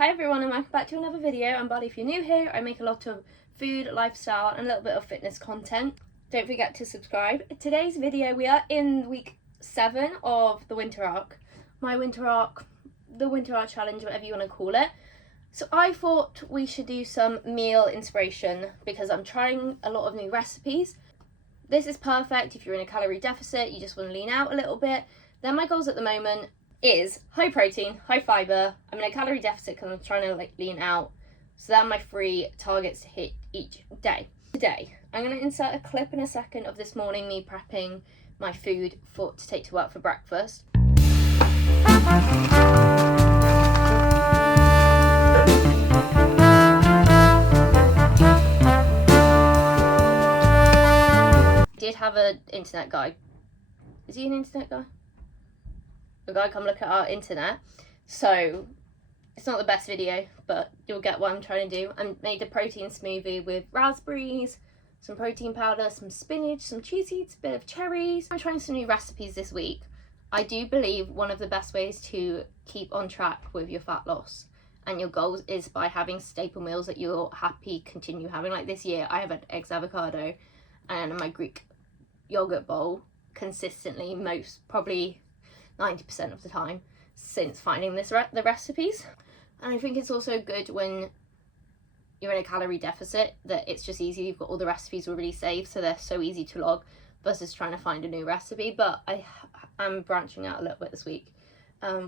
Hi everyone and welcome back to another video. I'm Buddy. If you're new here, I make a lot of food, lifestyle and a little bit of fitness content. Don't forget to subscribe. Today's video, we are in week 7 of the winter arc. My winter arc, the winter arc challenge, whatever you want to call it. So I thought we should do some meal inspiration because I'm trying a lot of new recipes. This is perfect if you're in a calorie deficit, you just want to lean out a little bit. Then my goals at the moment is high protein, high fiber. I'm in a calorie deficit because I'm trying to lean out. So they're my 3 targets to hit each day. Today, I'm going to insert a clip in a second of this morning, me prepping my food to take to work for breakfast. Did have an internet guy. Is he an internet guy? A guy come look at our internet. So it's not the best video, but you'll get what I'm trying to do. I made a protein smoothie with raspberries, some protein powder, some spinach, some chia seeds, a bit of cherries. I'm trying some new recipes this week. I do believe one of the best ways to keep on track with your fat loss and your goals is by having staple meals that you're happy continue having. Like this year, I have had eggs, avocado, and my Greek yogurt bowl consistently, probably 90% of the time since finding the recipes. And I think it's also good when you're in a calorie deficit that it's just easy. You've got all the recipes already saved, so they're so easy to log versus trying to find a new recipe. But I'm branching out a little bit this week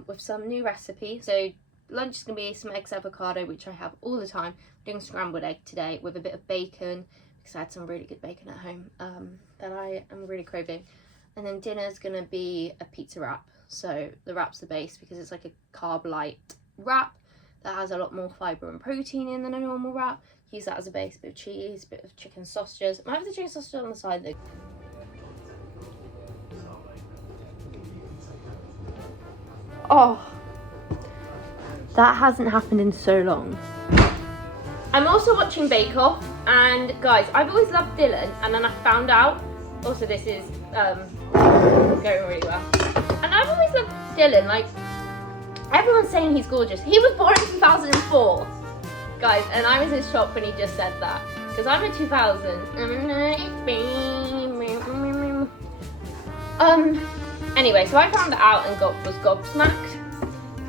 with some new recipe. So lunch is going to be some eggs avocado, which I have all the time. I'm doing scrambled egg today with a bit of bacon because I had some really good bacon at home that I am really craving. And then dinner is going to be a pizza wrap. So the wrap's the base because it's like a carb light wrap that has a lot more fibre and protein in than a normal wrap. Use that as a base, bit of cheese, bit of chicken sausages. I might have the chicken sausages on the side though. Oh, that hasn't happened in so long. I'm also watching Bake Off, and guys, I've always loved Dylan, and then I found out, also this is going really well, and I've always loved Dylan. Like, everyone's saying he's gorgeous. He was born in 2004, guys, and I was in shock when he just said that, because I'm in 2000. Anyway, so I found that out and was gobsmacked,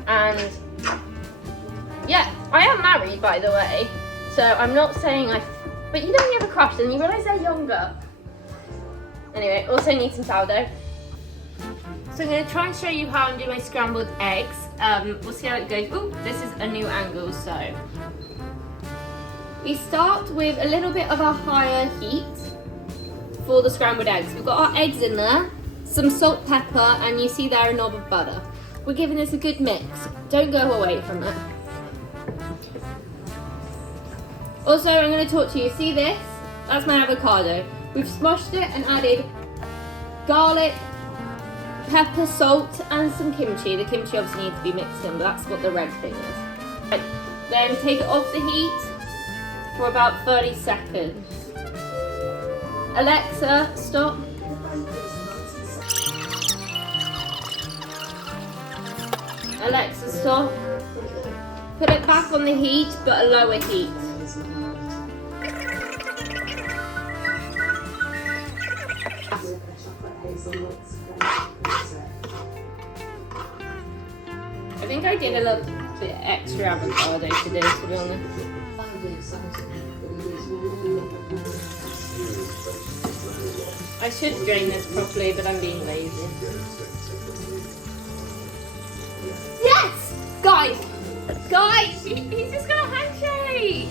and yeah, I am married, by the way, so I'm not saying but you know you have a crush and you realise they're younger. Anyway, also need some sourdough. So I'm going to try and show you how I'm doing my scrambled eggs. We'll see how it goes. Ooh, this is a new angle, so. We start with a little bit of a higher heat for the scrambled eggs. We've got our eggs in there, some salt, pepper, and you see there a knob of butter. We're giving this a good mix. Don't go away from it. Also, I'm going to talk to you. See this? That's my avocado. We've smushed it and added garlic, pepper, salt, and some kimchi. The kimchi obviously needs to be mixed in, but that's what the red thing is. Right. Then take it off the heat for about 30 seconds. Alexa, stop. Alexa, stop. Put it back on the heat, but a lower heat. I think I did a little bit extra avocado today, to be honest. I should drain this properly, but I'm being lazy. Yes! Guys! He's just got a handshake!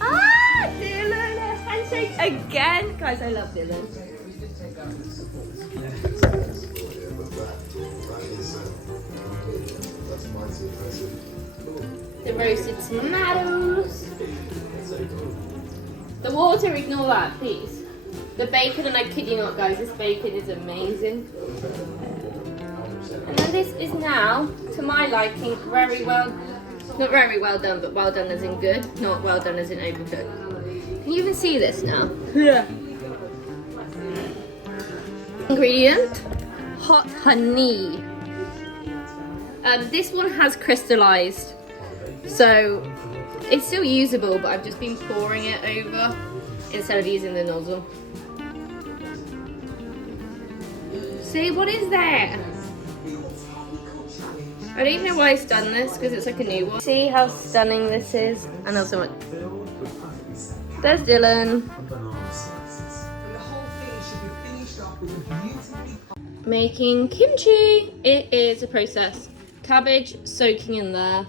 Ah! Dylan, a handshake again! Guys, I love Dylan. The roasted tomatoes. The water, ignore that, please. The bacon, and I kid you not, guys, this bacon is amazing. And then this is now, to my liking, not very well done, but well done as in good, not well done as in overcooked. Can you even see this now? Yeah. Ingredient, hot honey. This one has crystallized So it's still usable, but I've just been pouring it over instead of using the nozzle. See, what is that? I don't even know why it's done this, because it's like a new one. See how stunning this is? And also, there's Dylan. Making kimchi. It is a process. Cabbage soaking in there.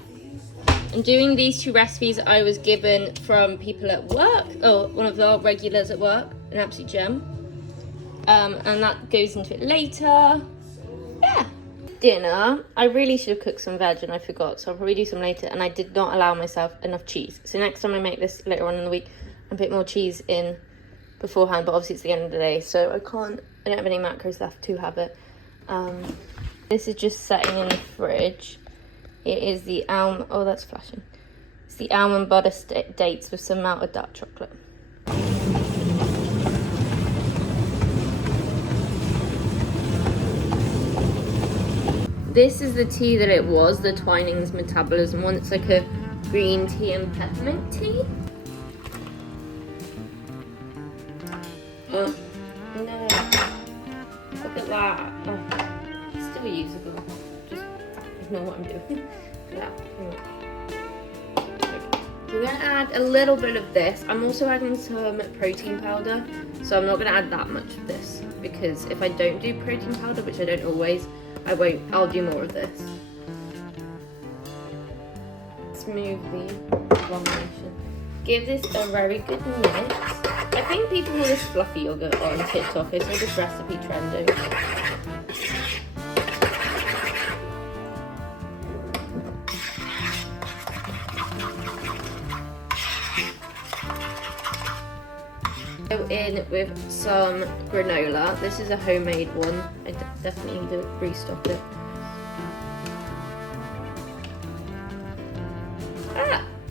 And doing these two recipes I was given from people at work, or one of our regulars at work, an absolute gem. And that goes into it later. Yeah. Dinner, I really should have cooked some veg and I forgot, so I'll probably do some later. And I did not allow myself enough cheese. So next time I make this later on in the week, I'll put more cheese in beforehand, but obviously it's the end of the day, so I don't have any macros left to have it. This is just setting in the fridge. It is the almond, oh that's flashing. It's the almond butter dates with some melted dark chocolate. This is the tea that it was, the Twinings Metabolism one. It's like a green tea and peppermint tea. Oh, no. Look at that. Oh, it's still usable. Just ignore what I'm doing. We're going to add a little bit of this. I'm also adding some protein powder. So I'm not going to add that much of this, because if I don't do protein powder, which I don't always, I'll do more of this. Smoothie combination. Give this a very good mix. I think people call this fluffy yogurt on TikTok. It's all this recipe trending. Go in with some granola. This is a homemade one. I definitely need to restock it.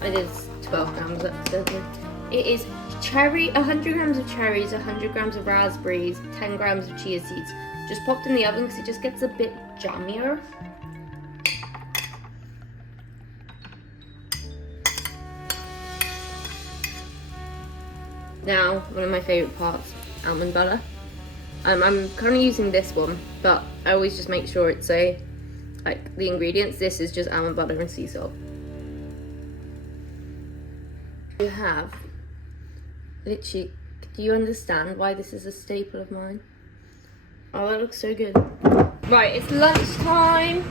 I did 12 grams accidentally. It is 100 grams of cherries, 100 grams of raspberries, 10 grams of chia seeds. Just popped in the oven because it just gets a bit jammier. Now, one of my favourite parts, almond butter. I'm currently using this one, but I always just make sure it's the ingredients. This is just almond butter and sea salt. You have, literally, do you understand why this is a staple of mine? Oh, that looks so good. Right, it's lunchtime.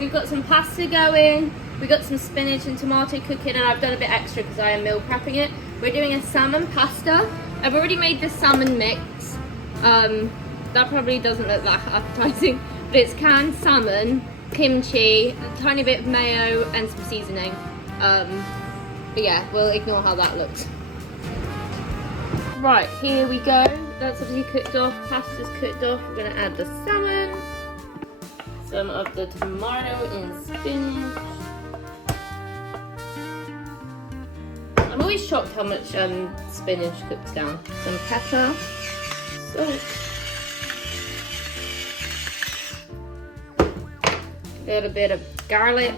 We've got some pasta going. We've got some spinach and tomato cooking, and I've done a bit extra because I am meal prepping it. We're doing a salmon pasta. I've already made the salmon mix. That probably doesn't look that appetizing, but it's canned salmon, kimchi, a tiny bit of mayo, and some seasoning. But yeah, we'll ignore how that looks. Right, here we go. That's obviously cooked off. Pasta's cooked off. We're gonna add the salmon, some of the tomato and spinach. I'm always shocked how much spinach cooks down. Some pepper, salt, a little bit of garlic.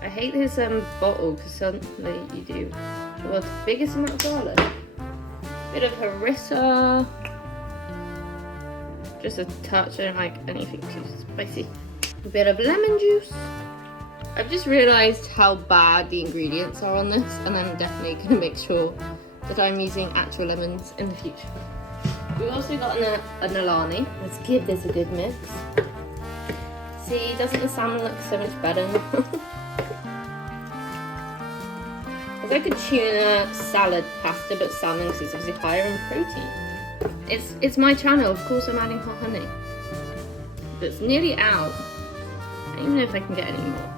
I hate this bottle because suddenly you do the world's biggest amount of garlic. Bit of harissa. Just a touch. I don't like anything too spicy. A bit of lemon juice. I've just realised how bad the ingredients are on this, and I'm definitely going to make sure that I'm using actual lemons in the future. We've also got a Nalani. Let's give this a good mix. See, doesn't the salmon look so much better? It's like a tuna salad pasta, but salmon because it's obviously higher in protein. It's my channel, of course I'm adding hot honey. But it's nearly out. I don't even know if I can get any more.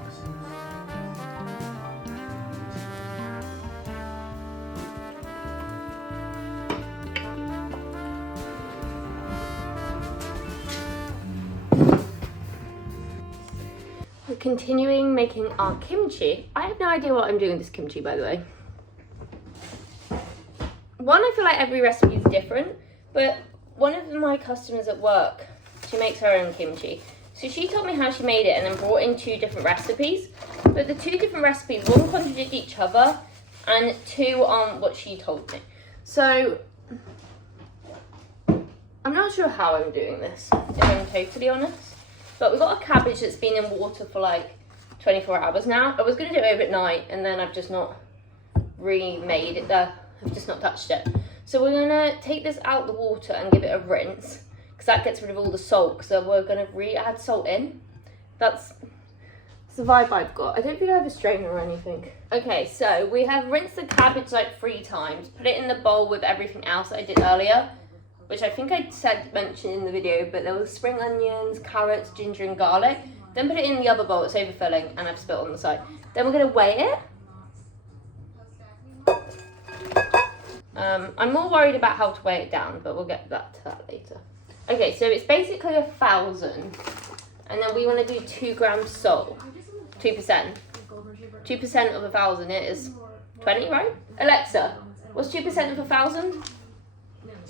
We're continuing making our kimchi. I have no idea what I'm doing with this kimchi, by the way. One, I feel like every recipe is different, but one of my customers at work, she makes her own kimchi. So she told me how she made it and then brought in 2 different recipes. But the 2 different recipes, one contradict each other and 2 aren't what she told me. So I'm not sure how I'm doing this, if I'm totally honest. But we've got a cabbage that's been in water for like 24 hours now. I was going to do it overnight and then I've just not remade it there. I've just not touched it. So we're going to take this out the water and give it a rinse, because that gets rid of all the salt. So we're going to re-add salt in. That's the vibe I've got. I don't think I have a strainer or anything. Okay, so we have rinsed the cabbage like 3 times. Put it in the bowl with everything else that I did earlier, which I think I mentioned in the video, but there was spring onions, carrots, ginger and garlic. Then put it in the other bowl, it's overfilling, and I've spilt on the side. Then we're going to weigh it. I'm more worried about how to weigh it down, but we'll get back to that later. Okay, so it's basically 1,000, and then we want to do 2 grams salt, 2%. 2% of 1,000 is 20, right? Alexa, what's 2% of 1,000? 2%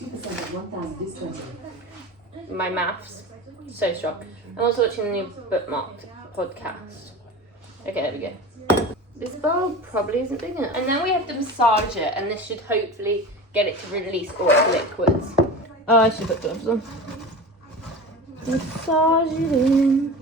of 1,000 is 20. My maths, so strong. I'm also watching the new bookmarked podcast. Okay, there we go. This bowl probably isn't big enough. And then we have to massage it, and this should hopefully get it to release all its liquids. Oh, I should put gloves on. Massage it in.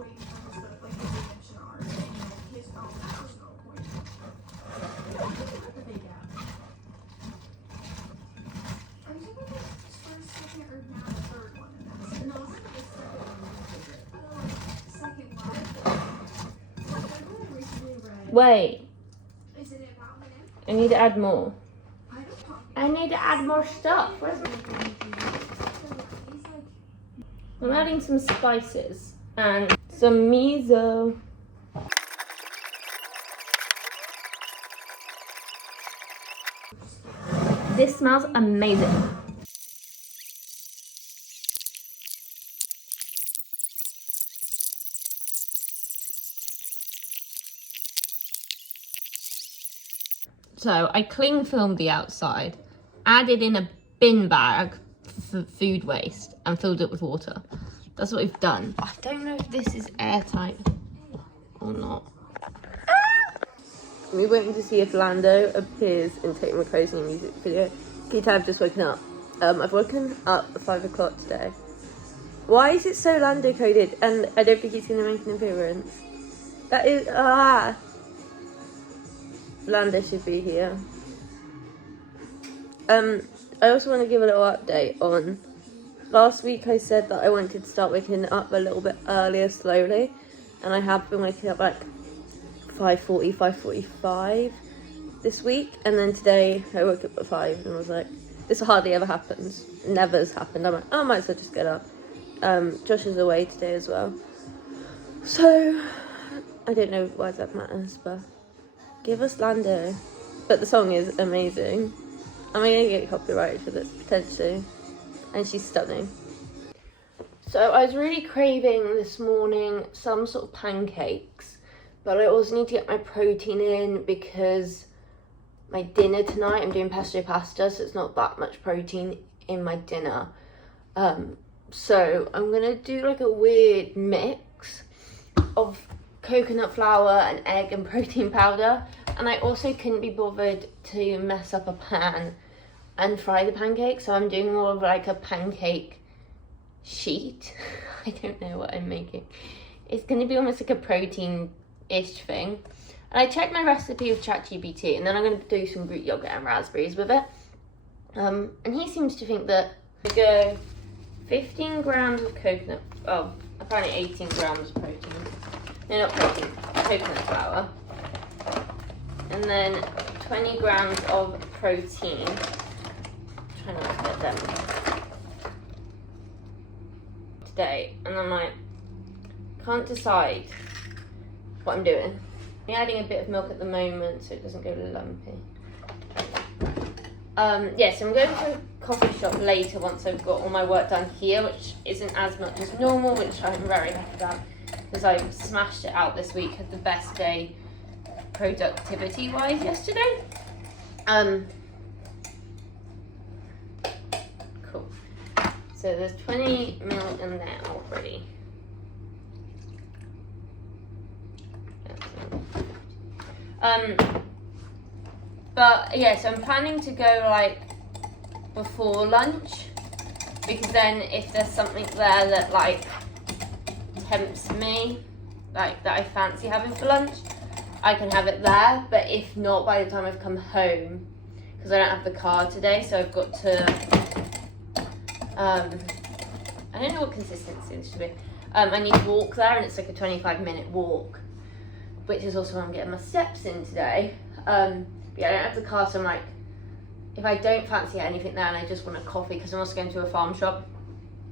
Wait. I need to add more. I need to add more stuff. I'm adding some spices and some miso. This smells amazing. So I cling filmed the outside, added in a bin bag for food waste and filled it with water. That's what we've done. I don't know if this is airtight or not. We're waiting to see if Lando appears in Tate McCro's new music video. Keita, I've just woken up. I've woken up at 5 o'clock today. Why is it so Lando coded? And I don't think he's going to make an appearance. That is, Lando should be here. I also want to give a little update on last week. I said that I wanted to start waking up a little bit earlier slowly, and I have been waking up like 5:40, 5:45 this week, and then today I woke up at 5 and was like, this hardly ever happens. It never has happened. I'm like, oh, I might as well just get up. Josh is away today as well, so I don't know why that matters, but give us Lando. But the song is amazing. I'm gonna get copyrighted for this potentially, and she's stunning. So I was really craving this morning some sort of pancakes, but I also need to get my protein in because my dinner tonight, I'm doing pesto pasta, so it's not that much protein in my dinner. So I'm gonna do like a weird mix of coconut flour and egg and protein powder, and I also couldn't be bothered to mess up a pan and fry the pancakes, so I'm doing more of like a pancake sheet. I don't know what I'm making. It's going to be almost like a protein-ish thing. And I checked my recipe with ChatGPT, and then I'm going to do some Greek yogurt and raspberries with it. And he seems to think that we go 15 grams of coconut, apparently 18 grams of protein. No, not protein, coconut flour. And then 20 grams of protein. Try not to get them today. And I'm like, can't decide what I'm doing. I'm adding a bit of milk at the moment so it doesn't go lumpy. Yeah, so I'm going to a coffee shop later once I've got all my work done here, which isn't as much as normal, which I'm very happy about, because I smashed it out this week. Had the best day productivity wise yesterday. Cool. So there's 20 ml in there already. But yeah, so I'm planning to go like before lunch, because then if there's something there that like tempts me, like that I fancy having for lunch, I can have it there. But if not, by the time I've come home, because I don't have the car today, so I've got to I don't know what consistency this should be. I need to walk there, and it's like a 25-minute walk, which is also where I'm getting my steps in today. But yeah, I don't have the car, so I'm like, if I don't fancy anything there and I just want a coffee, because I'm also going to a farm shop,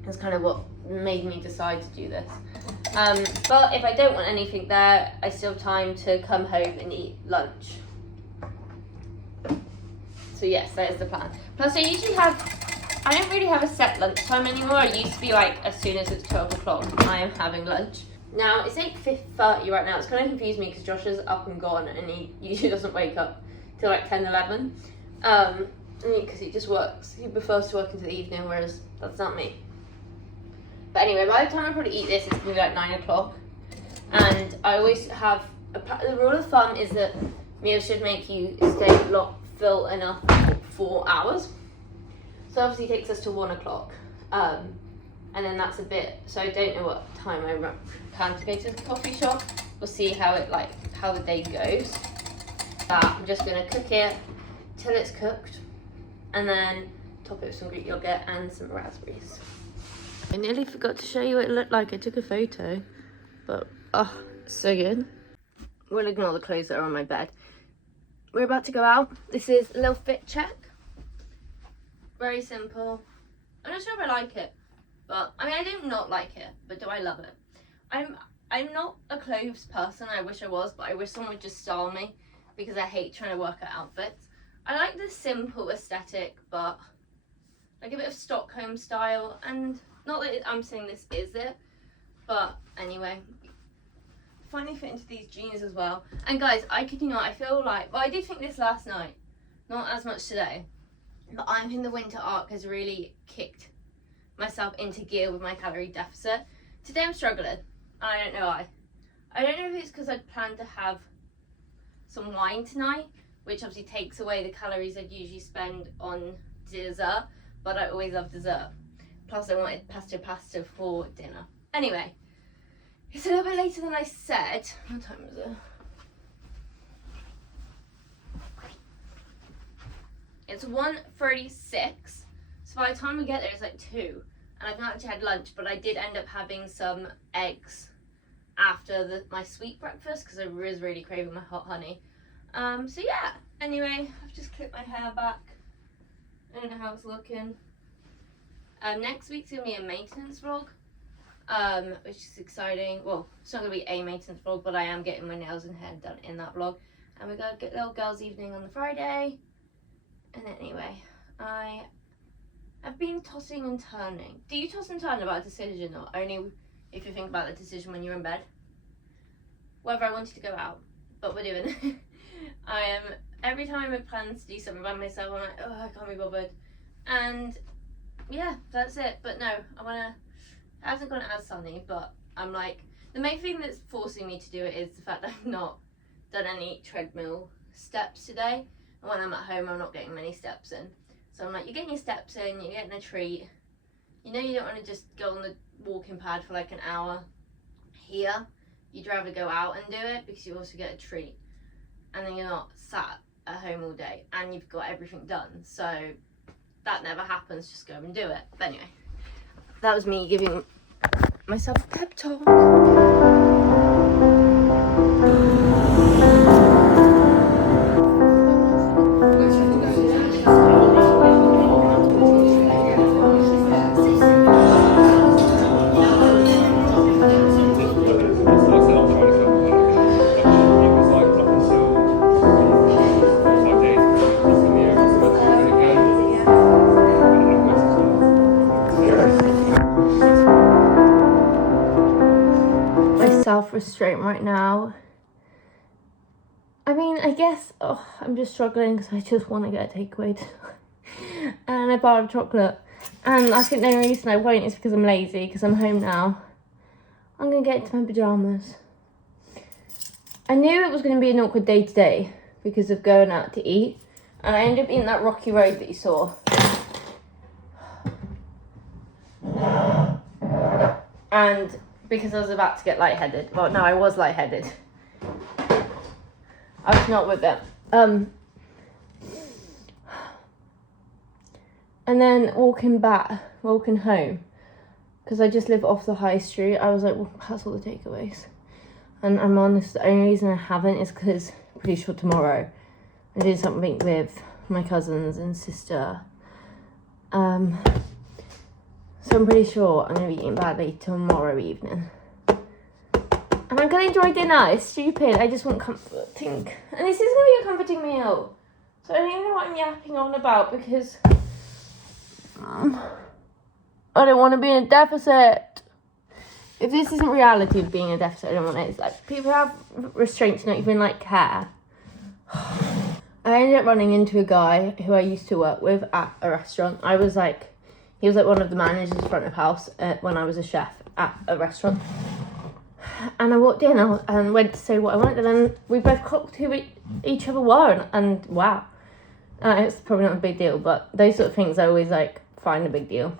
that's kind of what made me decide to do this. But if I don't want anything there, I still have time to come home and eat lunch. So yes, that is the plan. Plus I don't really have a set lunchtime anymore. It used to be like as soon as it's 12 o'clock, I am having lunch. Now it's 8:30 right now. It's kind of confused me because Josh is up and gone, and he usually doesn't wake up till like 10, 11. Because he just works. He prefers to work into the evening, whereas that's not me. But anyway, by the time I probably eat this, it's gonna be like 9 o'clock. And I always have the rule of thumb is that meals should make you stay full enough for 4 hours. So obviously it takes us to 1 o'clock. And then that's a bit, so I don't know what time I plan to go to the coffee shop. We'll see how the day goes. I'm just gonna cook it till it's cooked, and then top it with some Greek yogurt and some raspberries. I nearly forgot to show you what it looked like. I took a photo, but oh, so good. We'll ignore the clothes that are on my bed. We're about to go out. This is a little fit check. Very simple. I'm not sure if I like it, but I mean, I do not like it, but do I love it? I'm not a clothes person. I wish I was, but I wish someone would just style me, because I hate trying to work out outfits. I like the simple aesthetic, but like a bit of Stockholm style, and not that I'm saying this is it, but anyway, finally fit into these jeans as well. And guys, I kid you not, I feel like, well, I did think this last night, not as much today, but I think the winterarc has really kicked myself into gear with my calorie deficit. Today I'm struggling, and I don't know why. I don't know if it's because I'd planned to have some wine tonight, which obviously takes away the calories I'd usually spend on dessert, but I always love dessert. Plus I wanted pasta for dinner. Anyway, it's a little bit later than I said. What time is it? It's 1:36, so by the time we get there it's like 2, and I've not actually had lunch, but I did end up having some eggs after my sweet breakfast, because I was really craving my hot honey. So yeah, anyway, I've just clipped my hair back. I don't know how it's looking. Next week's gonna be a maintenance vlog, which is exciting. Well, it's not gonna be a maintenance vlog, but I am getting my nails and hair done in that vlog. And we're gonna get little girls' evening on the Friday. And anyway, I've been tossing and turning. Do you toss and turn about a decision, or only if you think about the decision when you're in bed? Whether I wanted to go out, but we're doing it. Every time I plan to do something by myself, I'm like, oh, I can't be bothered. And yeah, that's it. But no, it hasn't gone as sunny, but I'm like, the main thing that's forcing me to do it is the fact that I've not done any treadmill steps today. And when I'm at home, I'm not getting many steps in. So I'm like, you're getting your steps in, you're getting a treat. You know, you don't want to just go on the walking pad for like an hour here. You'd rather go out and do it, because you also get a treat. And then you're not sat at home all day, and you've got everything done. So that never happens, just go and do it. But anyway, that was me giving myself a pep talk. Self-restraint right now. I mean, I guess I'm just struggling because I just want to get a takeaway and a bar of chocolate, and I think the only reason I won't is because I'm lazy, because I'm home now. I'm gonna get into my pajamas. I knew it was going to be an awkward day today because of going out to eat. And I ended up eating that rocky road that you saw. And because I was about to get lightheaded. Well, no, I was lightheaded. I was not with it. And then walking home, because I just live off the high street, I was like, well, that's all the takeaways. And I'm honest, the only reason I haven't is because I'm pretty sure tomorrow I'm doing something with my cousins and sister. So I'm pretty sure I'm going to be eating badly tomorrow evening. And I'm going to enjoy dinner. It's stupid. I just want comforting. And this is going to be a comforting meal. So I don't even know what I'm yapping on about because I don't want to be in a deficit. If this isn't reality of being in a deficit, I don't want it. It's like people have restraints, not even like care. I ended up running into a guy who I used to work with at a restaurant. He was like one of the managers front of house when I was a chef at a restaurant. And I walked in and went to say what I wanted, and then we both clocked who each other were, and wow. It's probably not a big deal, but those sort of things I always find a big deal.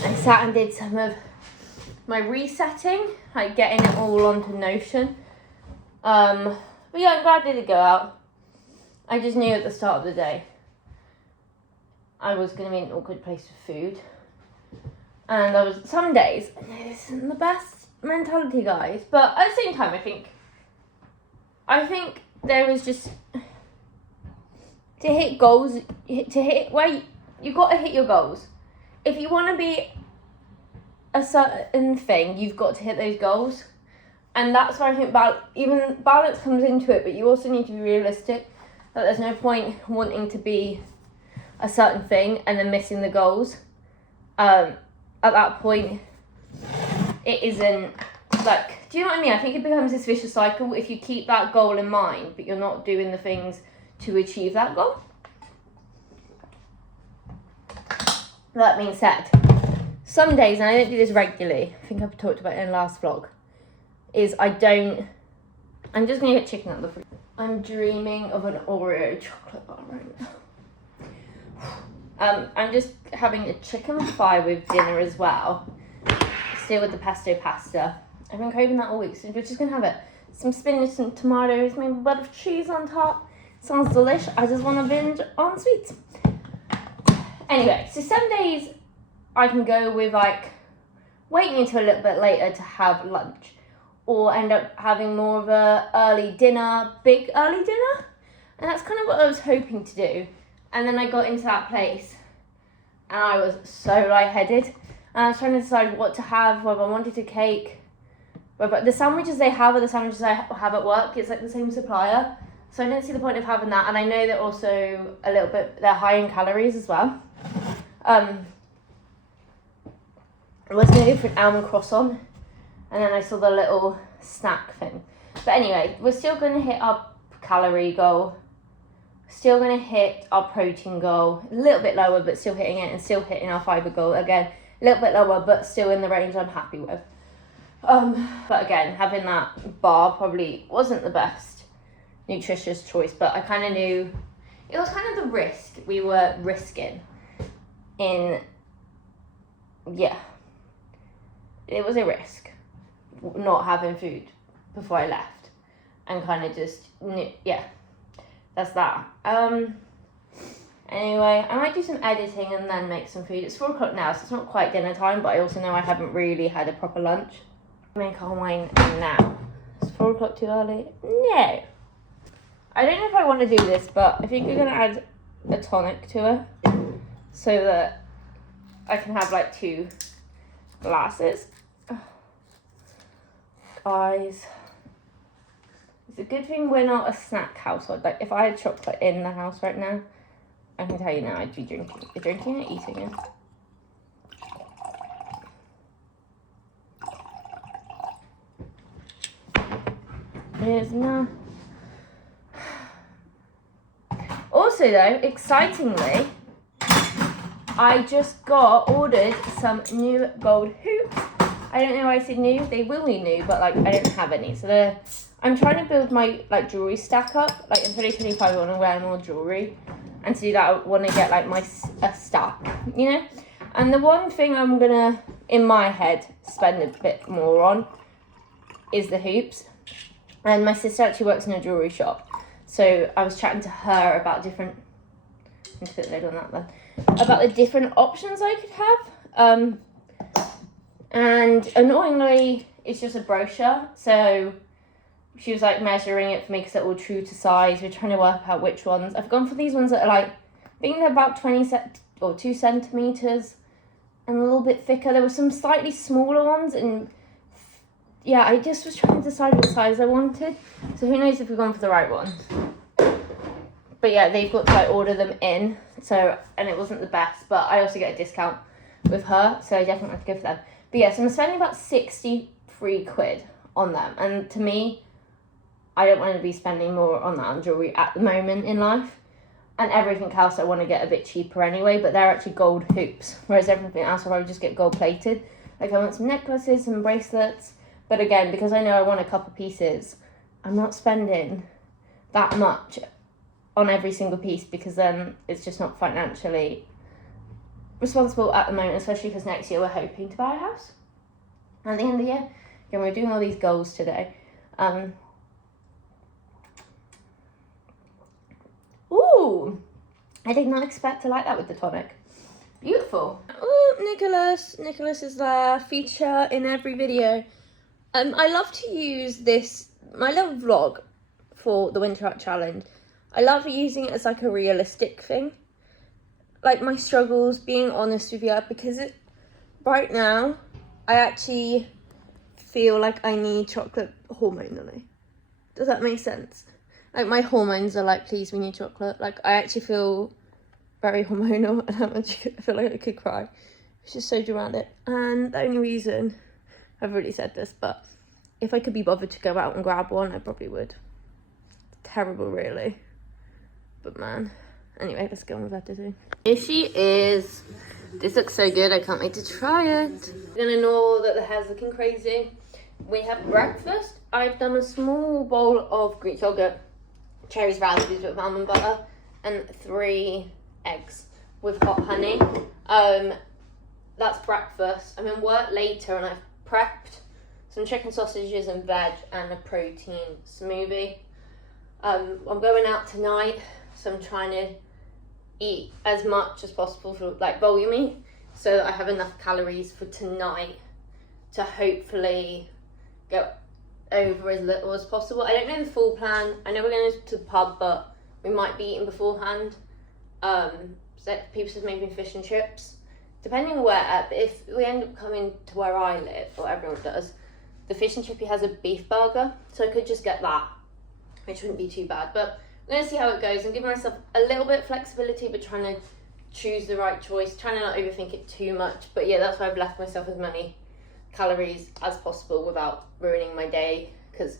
I sat and did some of my resetting, getting it all onto Notion. But yeah, I'm glad I did go out. I just knew at the start of the day I was going to be in an awkward place for food. And some days, this isn't the best mentality, guys. But at the same time, I think there is just, to hit goals, you got to hit your goals. If you want to be a certain thing, you've got to hit those goals. And that's where I think even balance comes into it, but you also need to be realistic. That there's no point wanting to be a certain thing and then missing the goals. At that point, it isn't do you know what I mean? I think it becomes this vicious cycle if you keep that goal in mind, but you're not doing the things to achieve that goal. That being said, some days, and I don't do this regularly, I think I've talked about it in the last vlog, I'm just going to get chicken out of the fridge. I'm dreaming of an Oreo chocolate bar right now. I'm just having a chicken thigh with dinner as well. Still with the pesto pasta. I've been craving that all week, so we're just going to have it. Some spinach and tomatoes, maybe a bit of cheese on top. Sounds delish. I just want to binge on sweets. Anyway, so some days I can go with waiting until a little bit later to have lunch. Or end up having more of a big early dinner. And that's kind of what I was hoping to do. And then I got into that place and I was so lightheaded. And I was trying to decide what to have, whether I wanted a cake. But the sandwiches they have are the sandwiches I have at work. It's the same supplier. So I didn't see the point of having that. And I know they're also they're high in calories as well. I was going to go for an almond croissant. And then I saw the little snack thing. But anyway, we're still going to hit our calorie goal. Still going to hit our protein goal. A little bit lower, but still hitting it. And still hitting our fibre goal. Again, a little bit lower, but still in the range I'm happy with. But again, having that bar probably wasn't the best nutritious choice. But I kind of knew it was kind of the risk we were risking in... Yeah. It was a risk. Not having food before I left. And kind of just... Yeah. That's that. Anyway, I might do some editing and then make some food. It's 4 o'clock now, so it's not quite dinner time, but I also know I haven't really had a proper lunch. Make our wine now. Is 4 o'clock too early? No. I don't know if I want to do this, but I think we're going to add a tonic to it so that I can have 2 glasses. Oh. Guys. It's a good thing we're not a snack household. If I had chocolate in the house right now, I can tell you now I'd be drinking it, eating it. There's no. Also though, excitingly, I just ordered some new gold hoops I don't know why I said new. They will be new, but like I don't have any. So I'm trying to build my like jewelry stack up. Like in 2025, I want to wear more jewelry, and to do that, I want to get like a stack, you know. And the one thing I'm gonna, in my head, spend a bit more on is the hoops. And my sister actually works in a jewelry shop, so I was chatting to her about different. I need to put the lid on that then. About the different options I could have. And annoyingly, it's just a brochure. So she was like measuring it for me because they're all true to size. We're trying to work out which ones. I've gone for these ones that are like, I think they're about 2 centimeters and a little bit thicker. There were some slightly smaller ones, and yeah, I just was trying to decide what size I wanted. So who knows if we've gone for the right ones. But yeah, they've got to like order them in. So, and it wasn't the best, but I also get a discount with her, so I definitely have to go for them. But yeah, so I'm spending about 63 quid on them. And to me, I don't want to be spending more on that on jewellery at the moment in life. And everything else I want to get a bit cheaper anyway, but they're actually gold hoops. Whereas everything else I would just get gold plated. Like I want some necklaces, some bracelets. But again, because I know I want a couple pieces, I'm not spending that much on every single piece, because then it's just not financially responsible at the moment, especially because next year we're hoping to buy a house. And at the end of the year, again, we're doing all these goals today. Ooh, I did not expect to like that with the tonic. Beautiful. Oh, Nicholas is there, feature in every video. I love to use this, my little vlog for the winterarc challenge. I love using it as like a realistic thing. Like my struggles, being honest with you, because right now, I actually feel like I need chocolate hormonally. Does that make sense? Like my hormones are like, please, we need chocolate. Like I actually feel very hormonal, and I feel like I could cry. It's just so dramatic. And the only reason, I've already said this, but if I could be bothered to go out and grab one, I probably would. It's terrible, really. But man, anyway, let's go on with that today. Here she is. This looks so good, I can't wait to try it. You're gonna know that the hair's looking crazy. We have breakfast. I've done a small bowl of Greek yogurt, cherries, raspberries with almond butter, and 3 eggs with hot honey. That's breakfast. I'm in work later and I've prepped some chicken sausages and veg and a protein smoothie. I'm going out tonight, so I'm trying to eat as much as possible for like volumey, so that I have enough calories for tonight to hopefully go over as little as possible. I don't know the full plan. I know we're going to the pub, but we might be eating beforehand. So people said maybe fish and chips, depending on where. But if we end up coming to where I live, or everyone does, the fish and chippy has a beef burger, so I could just get that, which wouldn't be too bad. But I'm going to see how it goes. I'm giving myself a little bit of flexibility, but trying to choose the right choice, trying to not overthink it too much. But yeah, that's why I've left myself as many calories as possible without ruining my day, because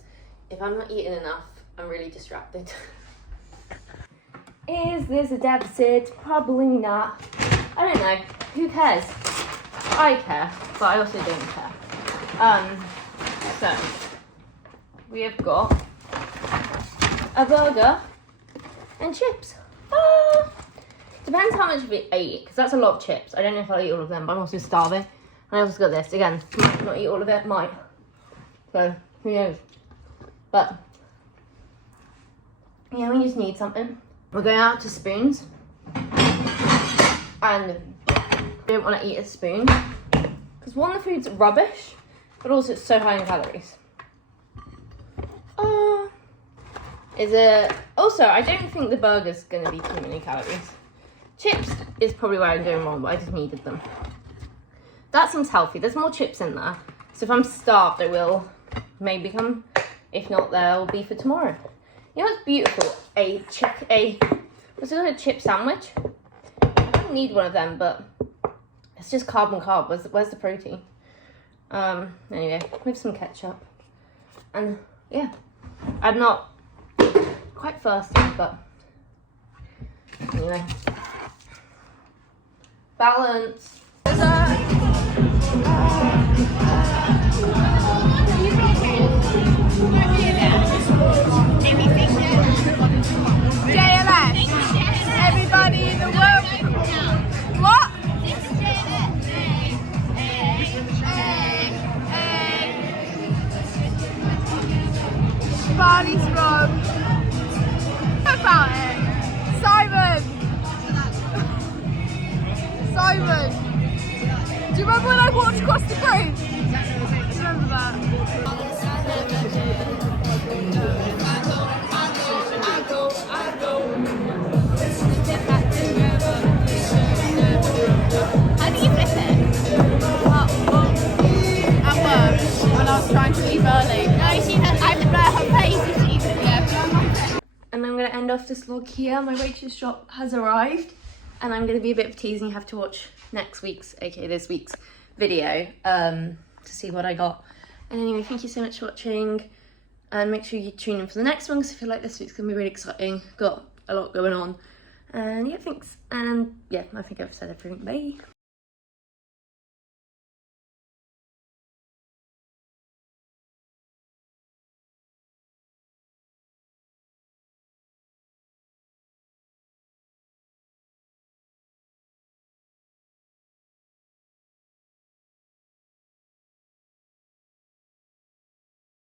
if I'm not eating enough, I'm really distracted. Is this a deficit? Probably not. I don't know. Who cares? I care, but I also don't care. So we have got a burger and chips. Depends how much I eat, because that's a lot of chips. I don't know if I'll eat all of them, but I'm also starving. And I also got this. Again, might not eat all of it, might. So, who knows? But, yeah, we just need something. We're going out to Spoons. And we don't want to eat a spoon. Because one, the food's rubbish, but also it's so high in calories. Also, I don't think the burger's going to be too many calories. Chips is probably where I'm going wrong, but I just needed them. That seems healthy. There's more chips in there. So if I'm starved, I will maybe come. If not, they'll be for tomorrow. You know what's beautiful? What's it called? A chip sandwich? I don't need one of them, but it's just carb and carb. Where's the protein? Anyway, with some ketchup. And yeah, I'm not quite thirsty, but anyway. Balance. JLS. Everybody in the world. What? Barley Scrub. What about it? Simon! Simon! Do you remember when I walked across the bridge? Do you remember that? How do you flip it? At work, when I was trying to leave early. No, she had, I had to blur her face if she even, yeah. And I'm going to end off this vlog here. My Waitress shop has arrived and I'm going to be a bit of a tease and you have to watch next week's, aka this week's video to see what I got. And anyway, thank you so much for watching and make sure you tune in for the next one because I feel like this week's going to be really exciting. Got a lot going on. And yeah, thanks. And yeah, I think I've said everything. Bye.